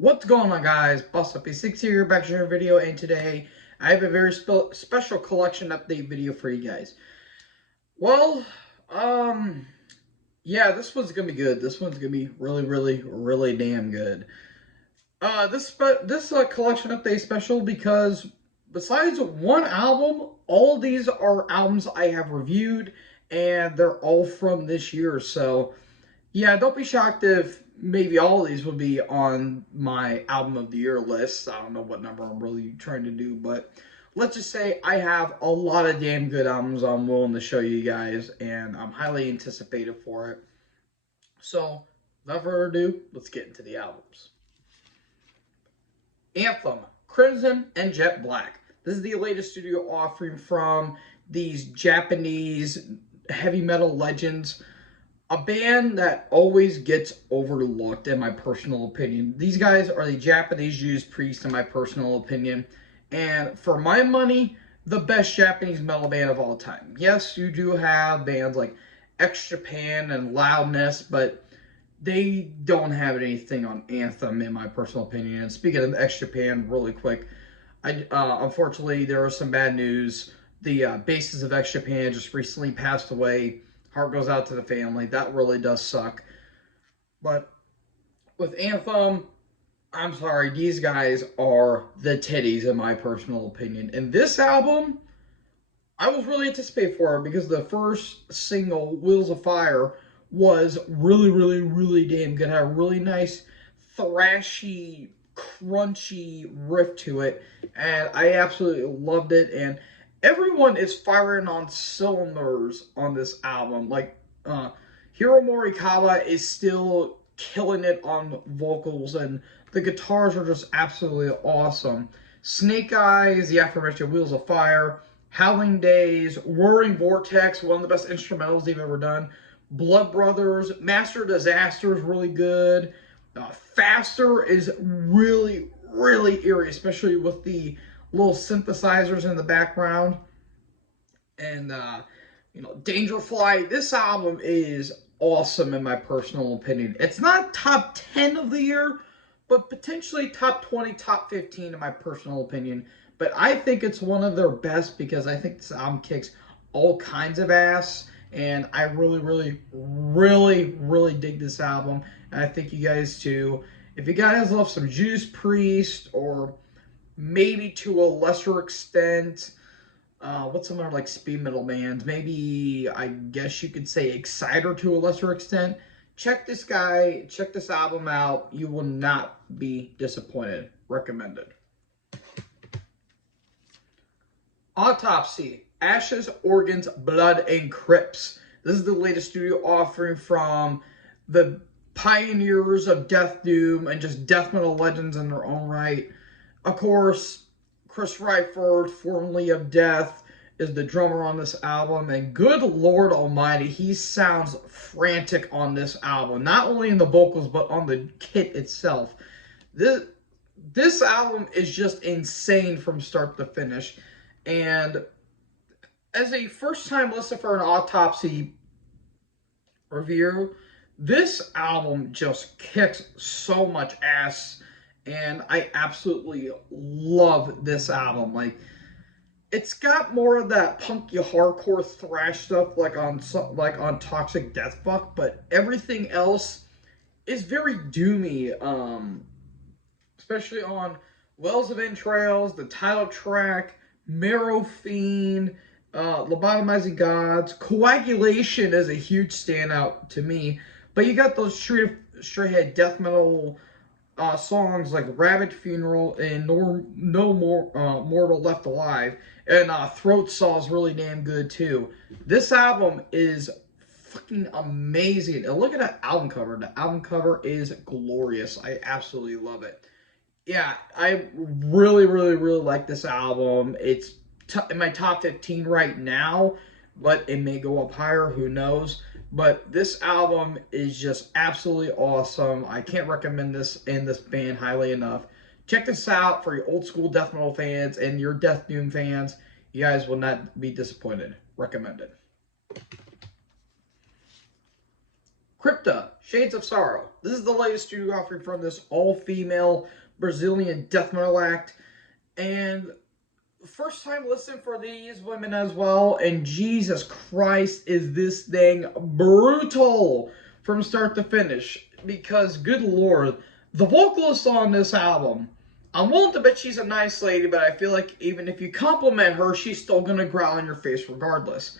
What's going on, guys? BustUp6 here, back to another video, and today I have a very special collection update video for you guys. Well, yeah, this one's gonna be good. This one's gonna be really damn good. This collection update special because besides one album, all of these are albums I have reviewed, and they're all from this year. So yeah, don't be shocked if maybe all of these will be on my album of the year list. I don't know what number I'm really trying to do, but let's just say I have a lot of damn good albums I'm willing to show you guys, and I'm highly anticipated for it. So, without further ado, let's get into the albums. Anthem, Crimson and Jet Black. This is the latest studio offering from these Japanese heavy metal legends. A band that always gets overlooked, in my personal opinion. These guys are the Japanese Judas Priest, in my personal opinion. And for my money, the best Japanese metal band of all time. Yes, you do have bands like X Japan and Loudness, but they don't have anything on Anthem, in my personal opinion. And speaking of X Japan, really quick, unfortunately, there was some bad news. The bassist of X Japan just recently passed away. Heart goes out to the family. That really does suck. But with Anthem, I'm sorry, these guys are the titties, in my personal opinion. And this album, I was really anticipated for it because the first single, Wheels of Fire, was really damn good. It had a really nice, thrashy, crunchy riff to it. And I absolutely loved it. And everyone is firing on cylinders on this album. Like, Hiro Morikawa is still killing it on vocals, and the guitars are just absolutely awesome. Snake Eyes, the aforementioned Wheels of Fire, Howling Days, Roaring Vortex, one of the best instrumentals they've ever done. Blood Brothers, Master Disaster is really good. Faster is really eerie, especially with the little synthesizers in the background. And, Danger Flight. This album is awesome, in my personal opinion. It's not top 10 of the year, but potentially top 20, top 15, in my personal opinion. But I think it's one of their best because I think this album kicks all kinds of ass. And I really dig this album. And I think you guys too. If you guys love some Judas Priest, or maybe to a lesser extent, what's some other like speed metal bands? Maybe I guess you could say Exciter to a lesser extent. Check this album out. You will not be disappointed. Recommended. Autopsy, Ashes, Organs, Blood, and Crypts. This is the latest studio offering from the pioneers of Death Doom and just death metal legends in their own right. Of course, Chris Ryford, formerly of Death, is the drummer on this album, and good Lord Almighty, he sounds frantic on this album. Not only in the vocals, but on the kit itself. This album is just insane from start to finish. And as a first-time listener for an Autopsy review, this album just kicks so much ass, and I absolutely love this album. Like, it's got more of that punky hardcore thrash stuff like on Toxic Death Fuck, but everything else is very doomy. Especially on Wells of Entrails, the title track, Marrow Fiend, Lobotomizing Gods. Coagulation is a huge standout to me. But you got those straight head death metal songs like Rabbit Funeral and No More Mortal Left Alive. And Throat Saw is really damn good too. This album is fucking amazing. And look at that album cover. The album cover is glorious. I absolutely love it. Yeah, I really like this album. It's in my top 15 right now, but it may go up higher, who knows. But this album is just absolutely awesome. I can't recommend this band highly enough. Check this out for your old school death metal fans and your Death Doom fans. You guys will not be disappointed. Recommended. Crypta, Shades of Sorrow. This is the latest studio offering from this all-female Brazilian death metal act. And first time listening for these women as well. And Jesus Christ, is this thing brutal from start to finish. Because, good Lord, the vocalist on this album, I'm willing to bet she's a nice lady, but I feel like even if you compliment her, she's still going to growl in your face regardless.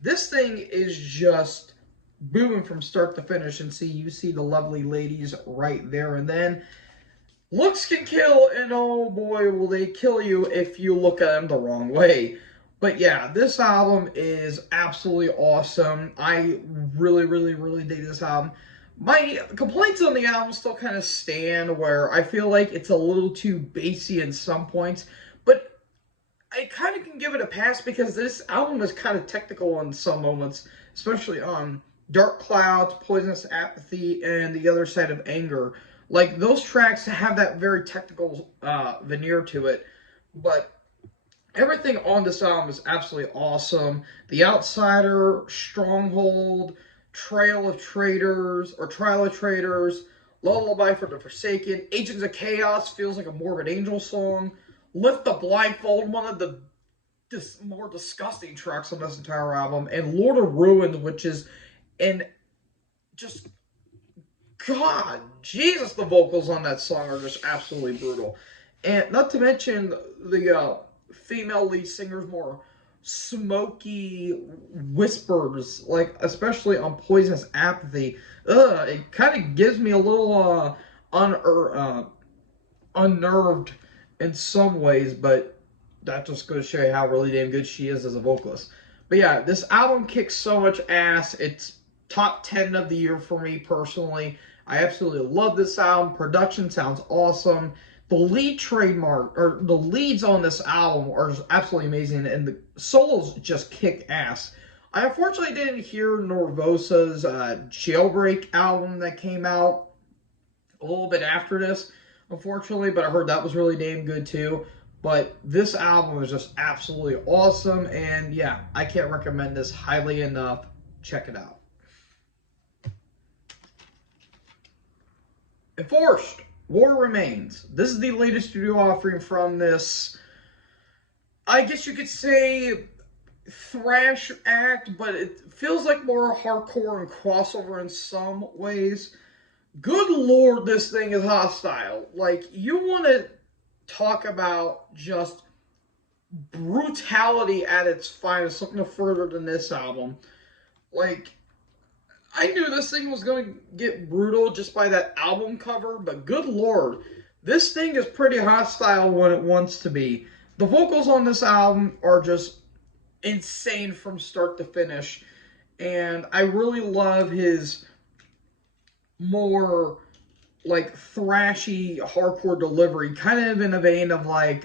This thing is just booming from start to finish, and you see the lovely ladies right there. And then looks can kill, and oh boy will they kill you if you look at them the wrong way. But yeah, this album is absolutely awesome. I really dig this album. My complaints on the album still kind of stand, where I feel like it's a little too bassy in some points, but I kind of can give it a pass because this album is kind of technical in some moments, especially on Dark Clouds, Poisonous Apathy, and The Other Side of Anger. Like, those tracks have that very technical veneer to it, but everything on this album is absolutely awesome. The Outsider, Stronghold, Trial of Traitors, Lullaby for the Forsaken, Agents of Chaos feels like a Morbid Angel song, Lift the Blindfold, one of the more disgusting tracks on this entire album, and Lord of Ruins, which is an just, God, Jesus, the vocals on that song are just absolutely brutal. And not to mention the female lead singer's more smoky whispers, like especially on Poisonous Apathy. It kind of gives me a little unnerved in some ways, but that just goes to show you how really damn good she is as a vocalist. But yeah, this album kicks so much ass. It's top 10 of the year for me personally. I absolutely love this album. Production sounds awesome. The leads on this album are just absolutely amazing, and the solos just kick ass. I unfortunately didn't hear Nervosa's Jailbreak album that came out a little bit after this, unfortunately, but I heard that was really damn good too. But this album is just absolutely awesome, and yeah, I can't recommend this highly enough. Check it out. Enforced, War Remains. This is the latest studio offering from this, I guess you could say, thrash act, but it feels like more hardcore and crossover in some ways. Good Lord, this thing is hostile. Like, you want to talk about just brutality at its finest, looking no further than this album. Like, I knew this thing was going to get brutal just by that album cover, but good Lord, this thing is pretty hostile when it wants to be. The vocals on this album are just insane from start to finish, and I really love his more like thrashy hardcore delivery, kind of in the vein of like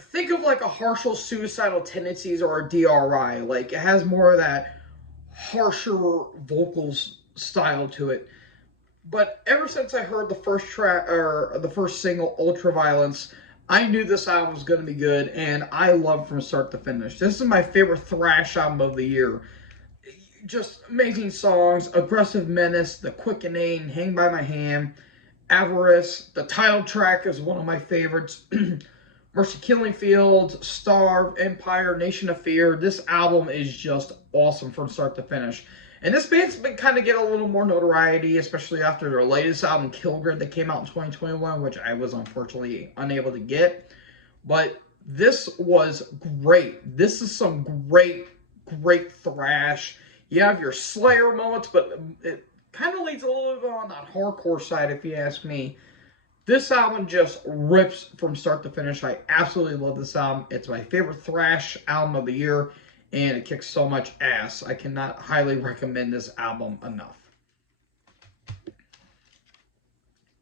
think of like a Harshal Suicidal Tendencies or a DRI. Like, it has more of that harsher vocals style to it. But ever since I heard the first track or the first single, Ultraviolence, I knew this album was going to be good, and I love from start to finish. This is my favorite thrash album of the year. Just amazing songs. Aggressive Menace, The Quickening, Hang By My Hand, Avarice. The title track is one of my favorites. Mercy Killing Fields, Starve, Empire, Nation of Fear. This album is just awesome from start to finish. And this band's been kind of getting a little more notoriety, especially after their latest album, Killgrid, that came out in 2021, which I was unfortunately unable to get. But this was great. This is some great thrash. You have your Slayer moments, but it kind of leads a little bit on that hardcore side, if you ask me. This album just rips from start to finish. I absolutely love this album. It's my favorite thrash album of the year, and it kicks so much ass. I cannot highly recommend this album enough.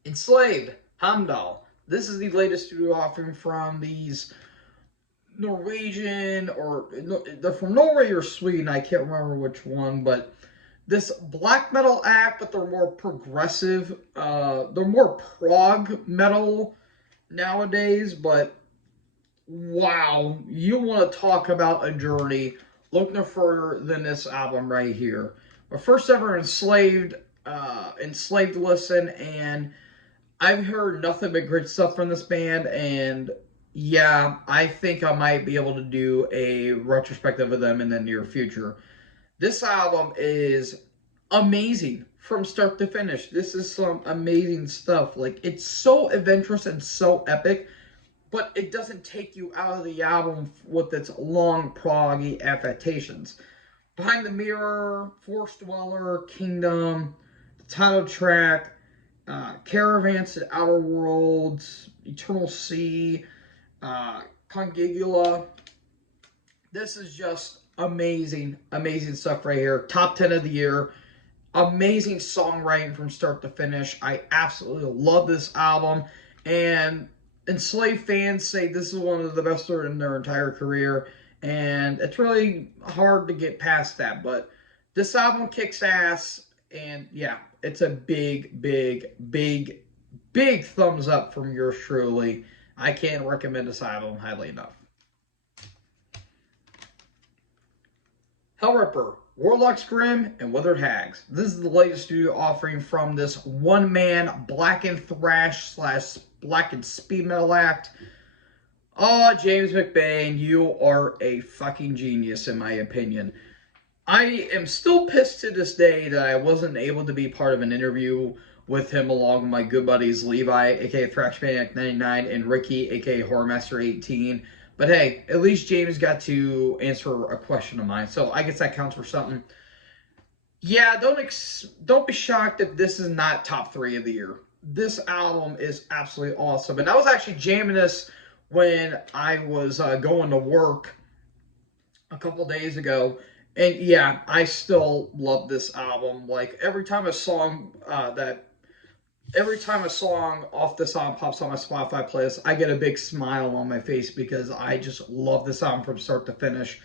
Enslaved, Heimdall. This is the latest studio offering from these Norwegian, or they're from Norway or Sweden, I can't remember which one, but this black metal act, but they're more progressive, they're more prog metal nowadays, but wow, you want to talk about a journey, look no further than this album right here. my first ever enslaved listen, and I've heard nothing but great stuff from this band, and yeah, I think I might be able to do a retrospective of them in the near future. This album is amazing from start to finish. This is some amazing stuff. Like, it's so adventurous and so epic, but it doesn't take you out of the album with its long, proggy affectations. Behind the Mirror, Forest Dweller, Kingdom, the title track, Caravans to Outer Worlds, Eternal Sea, Congigula. This is just amazing, amazing stuff right here. Top 10 of the year. Amazing songwriting from start to finish. I absolutely love this album. And Enslaved fans say this is one of the best in their entire career. And it's really hard to get past that. But this album kicks ass. And yeah, it's a big, big, big, big thumbs up from yours truly. I can't recommend this album highly enough. Hellripper, Warlock's Grim, and Withered Hags. This is the latest studio offering from this one-man blackened thrash slash blackened speed metal act. Oh, James McBain, you are a fucking genius in my opinion. I am still pissed to this day that I wasn't able to be part of an interview with him along with my good buddies Levi, aka Thrashmaniac99, and Ricky, aka Horrormaster18. But hey, at least James got to answer a question of mine, so I guess that counts for something. Yeah, don't be shocked if this is not top 3 of the year. This album is absolutely awesome, and I was actually jamming this when I was going to work a couple days ago. And yeah, I still love this album. Like, every time a song off this album pops on my Spotify playlist, I get a big smile on my face because I just love this album from start to finish.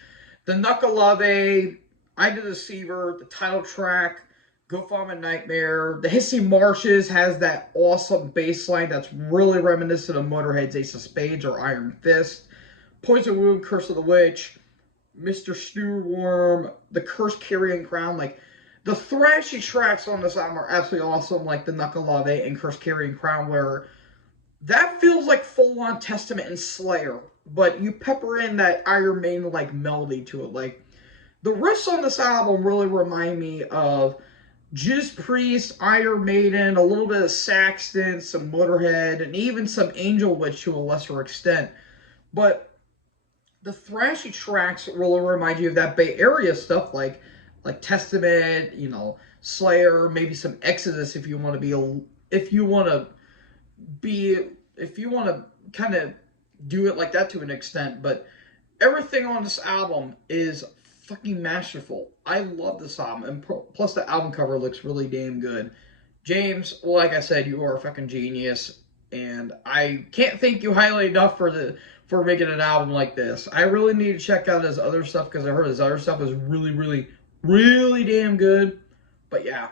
The Knuckle Lave, I the Deceiver, the title track, Go Farm a Nightmare. The Hissing Marshes has that awesome bass line that's really reminiscent of Motorhead's Ace of Spades or Iron Fist. Poison Wound, Curse of the Witch, Mr. Stewworm, The Curse Carrying Crown. Like, the thrashy tracks on this album are absolutely awesome, like the Knuckle Lave and Curse Carrying Crown, where that feels like full-on Testament and Slayer, but you pepper in that Iron Maiden-like melody to it. Like, the riffs on this album really remind me of Judas Priest, Iron Maiden, a little bit of Saxton, some Motorhead, and even some Angel Witch to a lesser extent. But the thrashy tracks really remind you of that Bay Area stuff, like Testament, Slayer, maybe some Exodus if you want to kind of do it like that to an extent. But everything on this album is fucking masterful. I love this album, and plus the album cover looks really damn good. James, like I said, you are a fucking genius, and I can't thank you highly enough for making an album like this. I really need to check out his other stuff because I heard his other stuff is really, really, really damn good. But yeah,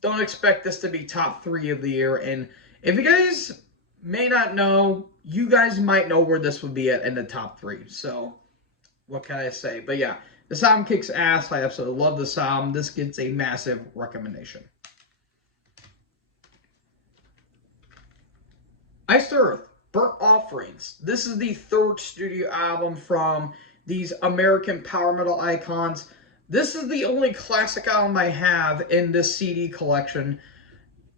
don't expect this to be top 3 of the year. And if you guys may not know, you guys might know where this would be at in the top 3. So what can I say? But yeah, this album kicks ass. I absolutely love this album. This gets a massive recommendation. Iced Earth, Burnt Offerings. This is the 3rd studio album from these American power metal icons. This is the only classic album I have in this CD collection.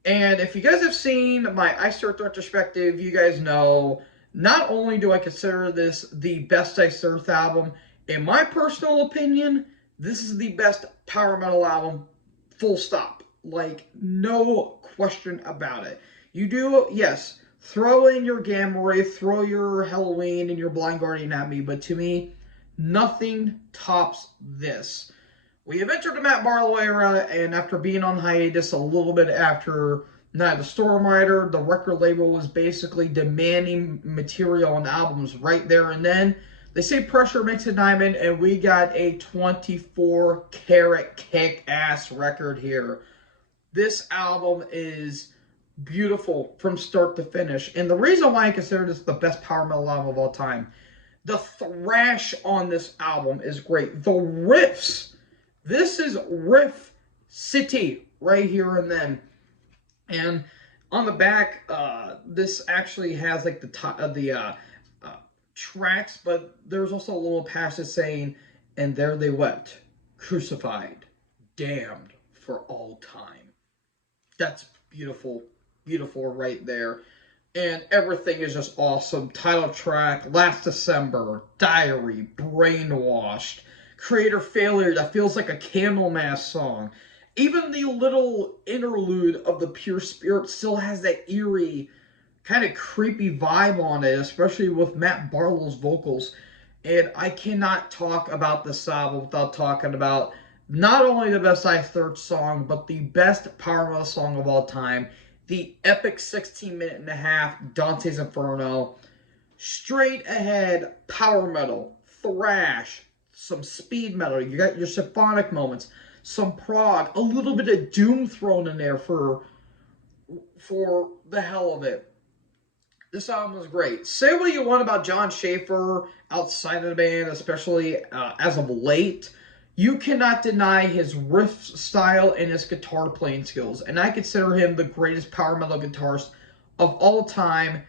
And if you guys have seen my Iced Earth retrospective, you guys know not only do I consider this the best Iced Earth album, in my personal opinion, this is the best power metal album, full stop. Like, no question about it. You do, yes, throw in your Gamma Ray, throw your Halloween and your Blind Guardian at me, but to me, nothing tops this. We have entered the Matt Barlow era, and after being on hiatus a little bit after Night of the Storm Rider, the record label was basically demanding material and albums right there and then. They say pressure makes a diamond, and we got a 24-karat kick-ass record here. This album is beautiful from start to finish. And the reason why I consider this the best power metal album of all time, the thrash on this album is great. The riffs, this is riff City right here and then. And on the back, this actually has like uh, tracks, but there's also a little passage saying, "And there they wept, crucified, damned for all time." That's beautiful, beautiful right there. And everything is just awesome. Title track, Last December, Diary, Brainwashed, Creator Failure that feels like a Candlemass song. Even the little interlude of the Pure Spirit still has that eerie, kind of creepy vibe on it, especially with Matt Barlow's vocals. And I cannot talk about this album without talking about not only the best I Third song, but the best power metal song of all time, the epic 16-minute and a half Dante's Inferno. Straight ahead power metal, thrash, some speed metal. You got your symphonic moments, some prog, a little bit of doom thrown in there for the hell of it. This album was great. Say what you want about Jon Schaffer outside of the band, especially as of late. You cannot deny his riff style and his guitar playing skills. And I consider him the greatest power metal guitarist of all time.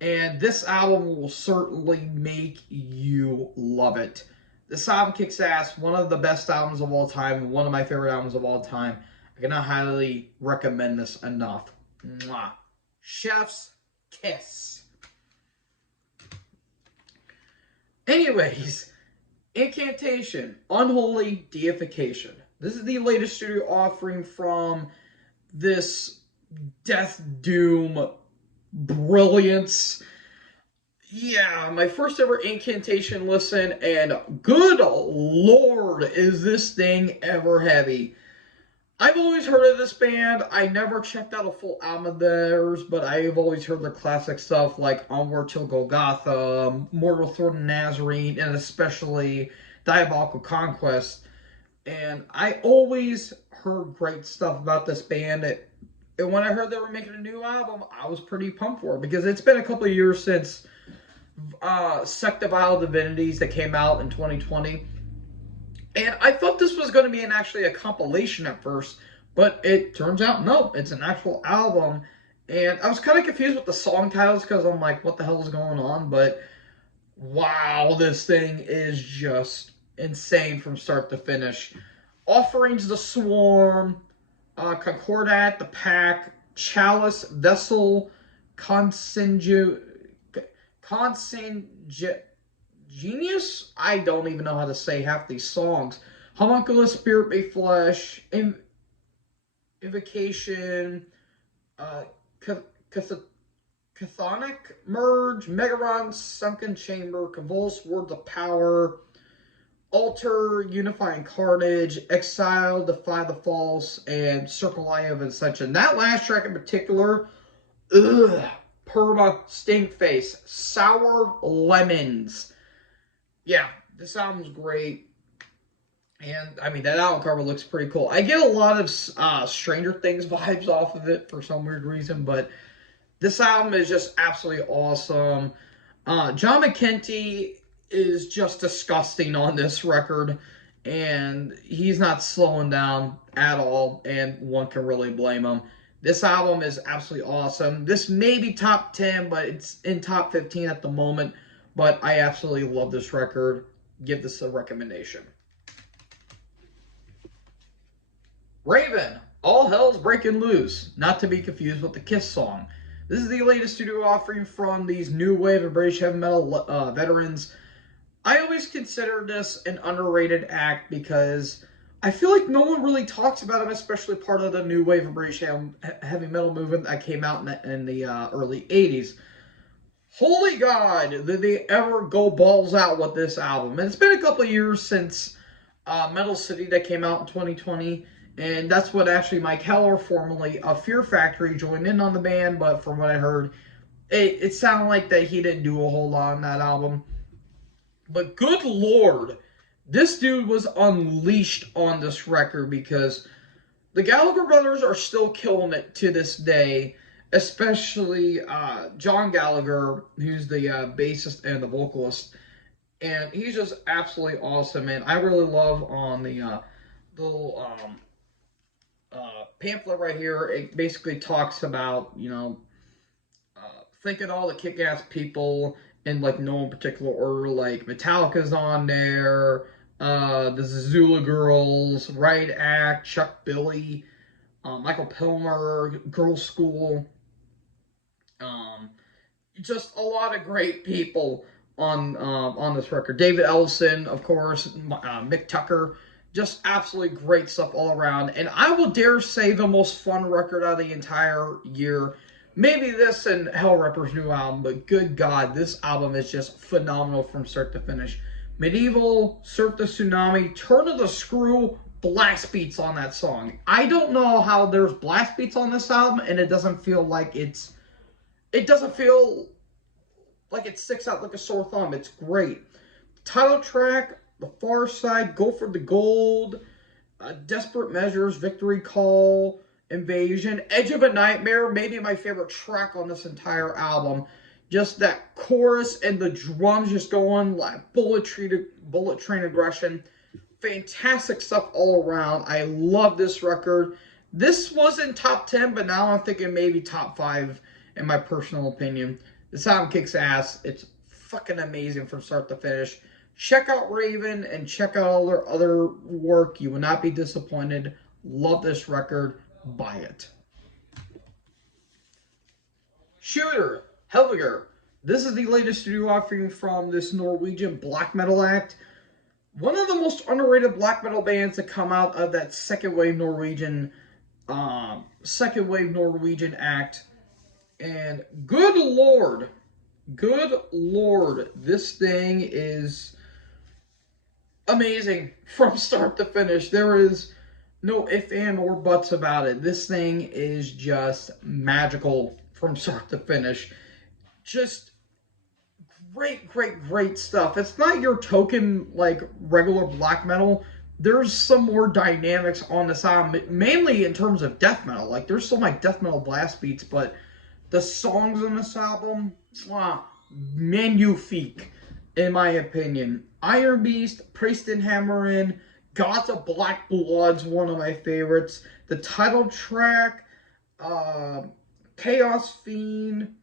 And this album will certainly make you love it. This album kicks ass. One of the best albums of all time. One of my favorite albums of all time. I cannot highly recommend this enough. Mwah. Chef's kiss. Anyways, Incantation, Unholy Deification. This is the latest studio offering from this Death Doom brilliance. Yeah, my first ever Incantation listen, and good lord, is this thing ever heavy. I've always heard of this band. I never checked out a full album of theirs, but I've always heard their classic stuff like Onward Till Golgotha, Mortal Threat and Nazarene, and especially Diabolical Conquest. And I always heard great stuff about this band. And when I heard they were making a new album, I was pretty pumped for it because it's been a couple of years since Sect of Vile Divinities that came out in 2020. And I thought this was going to be actually a compilation at first, but it turns out no, it's an actual album. And I was kind of confused with the song titles because I'm like, what the hell is going on? But wow, this thing is just insane from start to finish. Offerings, The Swarm, Concordat, The Pack, Chalice, Vessel, Consangu, Consangu, Genius? I don't even know how to say half these songs. Homunculus, Spirit Made Flesh, Invocation, uh, Chthonic Merge, Megaron, Sunken Chamber, Convulse, Words of Power, Alter, Unifying Carnage, Exile, Defy the False, and Circle Eye of Ascension. That last track in particular, ugh, Perma, Stinkface, Sour Lemons. Yeah, this album's great. And, I mean, that album cover looks pretty cool. I get a lot of Stranger Things vibes off of it for some weird reason, but this album is just absolutely awesome. John McEntee is just disgusting on this record, and he's not slowing down at all, and one can really blame him. This album is absolutely awesome. This may be top 10, but it's in top 15 at the moment. But I absolutely love this record. Give this a recommendation. Raven, All Hell's Breaking Loose. Not to be confused with the Kiss song. This is the latest studio offering from these new wave of British heavy metal veterans. I always consider this an underrated act because I feel like no one really talks about them, especially part of the new wave of British heavy metal movement that came out in the early 80s. Holy God, did they ever go balls out with this album? And it's been a couple of years since Metal City that came out in 2020. And that's what actually Mike Heller, formerly of Fear Factory, joined in on the band. But from what I heard, it sounded like that he didn't do a whole lot on that album. But good Lord, this dude was unleashed on this record because the Gallagher brothers are still killing it to this day. Especially John Gallagher, who's the bassist and the vocalist, and he's just absolutely awesome. And I really love on the little pamphlet right here. It basically talks about, think of all the kick-ass people in like no particular order. Like Metallica's on there, the Zazula Girls, Riot Act, Chuck Billy, Michael Pilmer, Girls School. Um, just a lot of great people on this record. David Ellison, of course, Mick Tucker. Just absolutely great stuff all around. And I will dare say the most fun record of the entire year. Maybe this and Hellripper's new album, but good God, this album is just phenomenal from start to finish. Medieval, Surf the Tsunami, Turn of the Screw, blast beats on that song. I don't know how there's blast beats on this album and it doesn't feel like it doesn't feel like it sticks out like a sore thumb. It's great. Title track, The Far Side, Go for the Gold, Desperate Measures, Victory Call, Invasion, Edge of a Nightmare, maybe my favorite track on this entire album. Just that chorus and the drums just going like bullet train aggression. Fantastic stuff all around. I love this record. This wasn't top 10, but now I'm thinking maybe top 5 in my personal opinion. This album kicks ass. It's fucking amazing from start to finish. Check out Raven and check out all their other work. You will not be disappointed. Love this record. Buy it. Shooter, Helviger. This is the latest studio offering from this Norwegian black metal act. One of the most underrated black metal bands to come out of that second wave Norwegian act. And good lord, this thing is amazing from start to finish. There is no ifs, and, or buts about it. This thing is just magical from start to finish. Just great stuff. It's not your token, like, regular black metal. There's some more dynamics on this album, mainly in terms of death metal. Like, there's some, like, death metal blast beats, but the songs on this album, magnifique, in my opinion. Iron Beast, Preston Hammerin, Gods of Black Blood's one of my favorites. The title track, Chaos Fiend,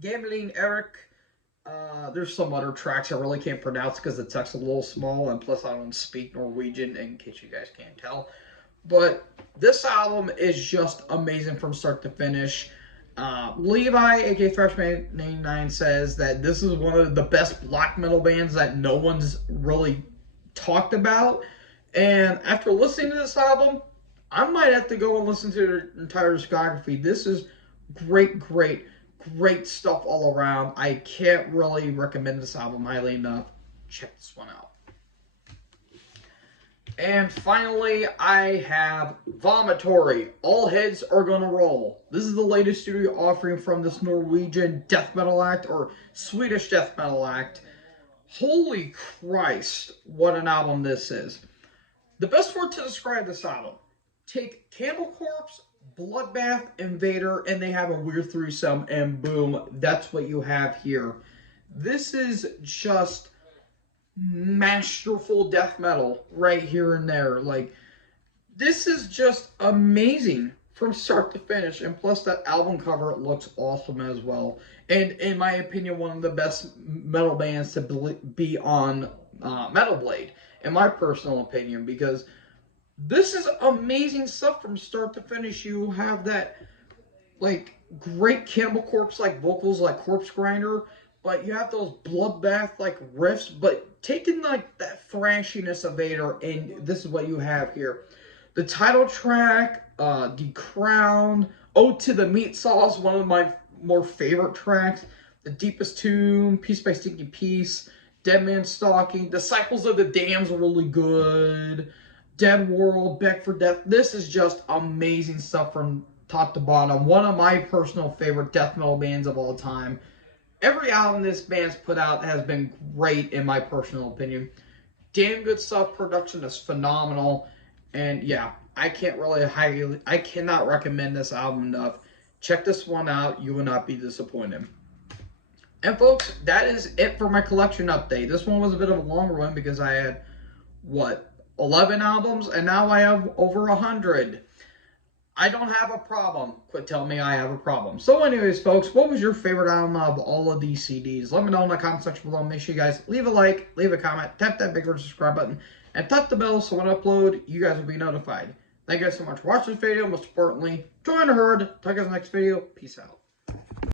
Gambling Eric. There's some other tracks I really can't pronounce because the text is a little small, and plus I don't speak Norwegian, in case you guys can't tell. But this album is just amazing from start to finish. Levi, aka Freshman89, says that this is one of the best black metal bands that no one's really talked about. And after listening to this album, I might have to go and listen to their entire discography. This is great stuff all around. I can't really recommend this album highly enough. Check this one out. And finally, I have Vomitory. All Heads Are Gonna Roll. This is the latest studio offering from this Norwegian death metal act, or Swedish death metal act. Holy Christ, what an album this is. The best word to describe this album: take Cannibal Corpse, Bloodbath, Invader, and they have a weird threesome, and boom, that's what you have here. This is just masterful death metal right here and there. Like, this is just amazing from start to finish, and plus that album cover looks awesome as well. And in my opinion, one of the best metal bands to be on Metal Blade, in my personal opinion, because this is amazing stuff from start to finish. You have that, like, great Cannibal Corpse like vocals, like Corpse Grinder, but you have those Bloodbath like riffs, but taking like that thrashiness of Vader, and this is what you have here. The title track, The Crown, Ode to the Meat Sauce, one of my more favorite tracks. The Deepest Tomb, Piece by Stinky Piece, Dead Man Stalking, Disciples of the Damned's really good. Dead World, Back for Death. This is just amazing stuff from top to bottom. One of my personal favorite death metal bands of all time. Every album this band's put out has been great in my personal opinion. Damn good stuff. Production is phenomenal. And yeah, I cannot recommend this album enough. Check this one out. You will not be disappointed. And folks, that is it for my collection update. This one was a bit of a longer one because I had, 11 albums, and now I have over 100. I don't have a problem. Quit telling me I have a problem. So anyways, folks, what was your favorite album of all of these CDs? Let me know in the comment section below. Make sure you guys leave a like, leave a comment, tap that big red subscribe button, and tap the bell so when I upload, you guys will be notified. Thank you guys so much for watching this video. Most importantly, join the herd. Talk to you guys in the next video. Peace out.